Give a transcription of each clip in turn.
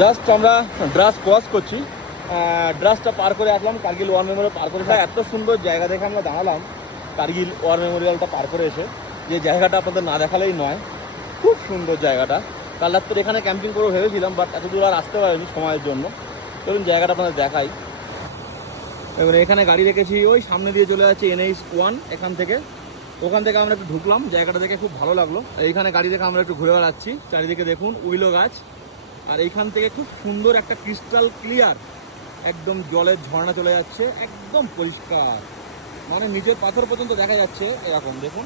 Just আমরা ড্রাস cross করছি, ড্রাসটা পার করে আসলাম, কার্গিল ওয়ার মেমোরিয়াল পার করে। এত সুন্দর জায়গা দেখে আমরা দাঁড়ালাম কার্গিল ওয়ার মেমোরিয়ালটা পার করে এসে, যে জায়গাটা আপনাদের না দেখালেই নয়। খুব সুন্দর জায়গাটা। কাল রাত্রে এখানে ক্যাম্পিং করে ভেবেছিলাম, বাট এত দূর আর আসতে পারিনি সময়ের জন্য। চলুন জায়গাটা আপনাদের দেখাই। এবার এখানে গাড়ি রেখেছি, ওই সামনে দিয়ে চলে যাচ্ছে NH1। ওখান থেকে আমরা একটু ঢুকলাম, জায়গাটা দেখে খুব ভালো লাগলো। এইখানে গাড়ি দেখে আমরা একটু ঘুরে বেড়াচ্ছি, চারিদিকে দেখুন উইলো গাছ। আর এইখান থেকে খুব সুন্দর একটা ক্রিস্টাল ক্লিয়ার একদম জলের ঝর্ণা চলে যাচ্ছে, একদম পরিষ্কার, মানে নিচের পাথর পর্যন্ত দেখা যাচ্ছে। এরকম দেখুন,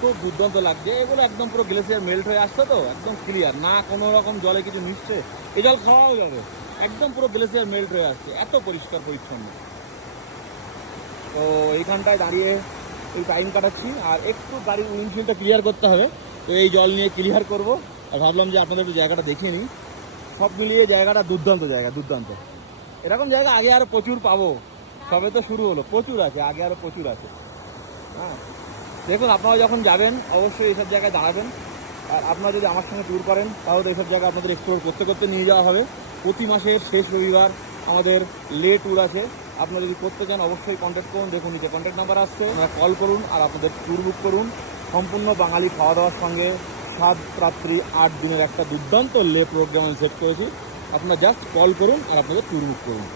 খুব দুর্দান্ত লাগছে। এগুলো একদম পুরো গ্লেসিয়ার মেল্ট হয়ে আসছে, তো একদম ক্লিয়ার, না কোনো রকম জলে কিছু মিশছে। এই জল খাওয়াও যাবে, একদম পুরো গ্লেসিয়ার মেল্ট হয়ে আসছে, এত পরিষ্কার পরিচ্ছন্ন। তো এইখানটায় দাঁড়িয়ে এই টাইম কাটাচ্ছি, আর একটু গাড়ির উইন্ডশিল্ডটা ক্লিয়ার করতে হবে, তো এই জল নিয়ে ক্লিয়ার করব। আর ভাবলাম যে আপনাদের একটু জায়গাটা দেখিয়ে নিই। সব মিলিয়ে জায়গাটা দুর্দান্ত জায়গা, দুর্দান্ত। এরকম জায়গা আগে আরও প্রচুর পাবো, সবে তো শুরু হলো, প্রচুর আছে, আগে আরও প্রচুর আছে। হ্যাঁ, দেখুন আপনারা যখন যাবেন অবশ্যই এইসব জায়গায় দাঁড়াবেন। আর আপনারা যদি আমার সঙ্গে ট্যুর করেন তাহলে এইসব জায়গা আপনাদের এক্সপ্লোর করতে করতে নিয়ে যাওয়া হবে। প্রতি মাসের শেষ রবিবার আমাদের লে ট্যুর আছে, আপনারা যদি করতে চান অবশ্যই কন্ট্যাক্ট করুন। দেখুন নিচে কন্ট্যাক্ট নাম্বার আসছে, আপনারা কল করুন আর আপনাদের ট্যুর বুক করুন। সম্পূর্ণ বাঙালি খাওয়া দাওয়ার সঙ্গে 7 রাত্রি 8 দিনের একটা দুর্দান্ত লে প্রোগ্রাম আমি সেট করেছি। আপনারা জাস্ট কল করুন আর আপনাদের ট্যুর বুক করুন।